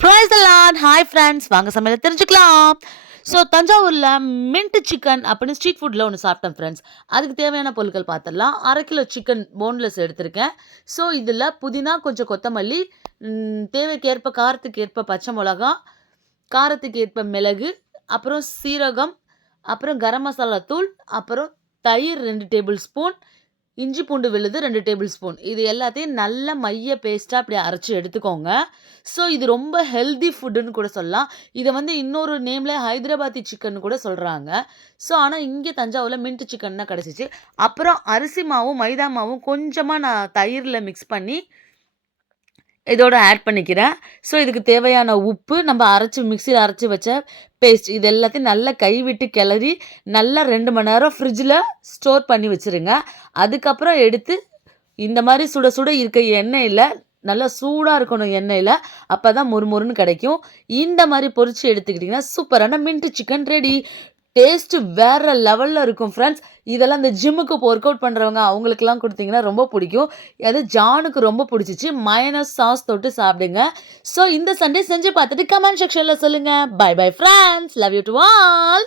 Praise the Lord. Hi friends, வாங்க சமையல தெரிஞ்சுக்கலாம். ஸோ தஞ்சாவூரில் மின்ட் சிக்கன் அப்படின்னு ஸ்ட்ரீட் ஃபுட்டில் ஒன்று சாப்பிட்டேன் ஃப்ரெண்ட்ஸ். அதுக்கு தேவையான பொருட்கள் பார்த்துடலாம். 1/2 கிலோ சிக்கன் போன்லெஸ் எடுத்திருக்கேன். ஸோ இதில் புதினா, கொஞ்சம் கொத்தமல்லி, தேவைக்கேற்ப காரத்துக்கு ஏற்ப பச்சை மிளகா, காரத்துக்கு ஏற்ப மிளகு, அப்புறம் சீரகம், அப்புறம் கரம் மசாலா தூள், அப்புறம் தயிர் 2 டேபிள் ஸ்பூன், இஞ்சி பூண்டு விழுது 2 டேபிள் ஸ்பூன். இது எல்லாத்தையும் நல்ல மைய பேஸ்ட்டாக அப்படி அரைச்சி எடுத்துக்கோங்க. ஸோ இது ரொம்ப ஹெல்தி ஃபுட்டுன்னு கூட சொல்லலாம். இதை வந்து இன்னொரு நேமில் ஹைதராபாத்தி சிக்கன் கூட சொல்கிறாங்க. ஸோ ஆனால் இங்கே தஞ்சாவூரில் மின்ட் சிக்கன் தான் கிடச்சிச்சு. அப்புறம் அரிசி மாவும் மைதா மாவும் கொஞ்சமாக நான் தயிரில் மிக்ஸ் பண்ணி இதோட ஆட் பண்ணிக்கிறேன். ஸோ இதுக்கு தேவையான உப்பு, நம்ம மிக்ஸியில் அரைச்சி வச்ச பேஸ்ட், இது எல்லாத்தையும் நல்லா கைவிட்டு கிளறி நல்லா 2 மணி நேரம் ஃப்ரிட்ஜில் ஸ்டோர் பண்ணி வச்சுருங்க. அதுக்கப்புறம் எடுத்து இந்த மாதிரி சுட சுட இருக்க எண்ணெயில், நல்லா சூடாக இருக்கணும் எண்ணெயில், அப்போ தான் மொறுமொறுன்னு கிடைக்கும். இந்த மாதிரி பொரிச்சு எடுத்துக்கிட்டிங்கன்னா சூப்பரான மின்ட் சிக்கன் ரெடி. டேஸ்ட்டு வேறு லெவலில் இருக்கும் ஃப்ரெண்ட்ஸ். இதெல்லாம் இந்த ஜிம்முக்கு ஒர்க் அவுட் பண்ணுறவங்க அவங்களுக்கெல்லாம் கொடுத்தீங்கன்னா ரொம்ப பிடிக்கும். அது ஜானுக்கு ரொம்ப பிடிச்சிச்சு. மயோனைஸ் சாஸ் தொட்டு சாப்பிடுங்க. ஸோ இந்த சண்டே செஞ்சு பார்த்துட்டு கமெண்ட் செக்ஷனில் சொல்லுங்கள். Bye bye friends, love you to all.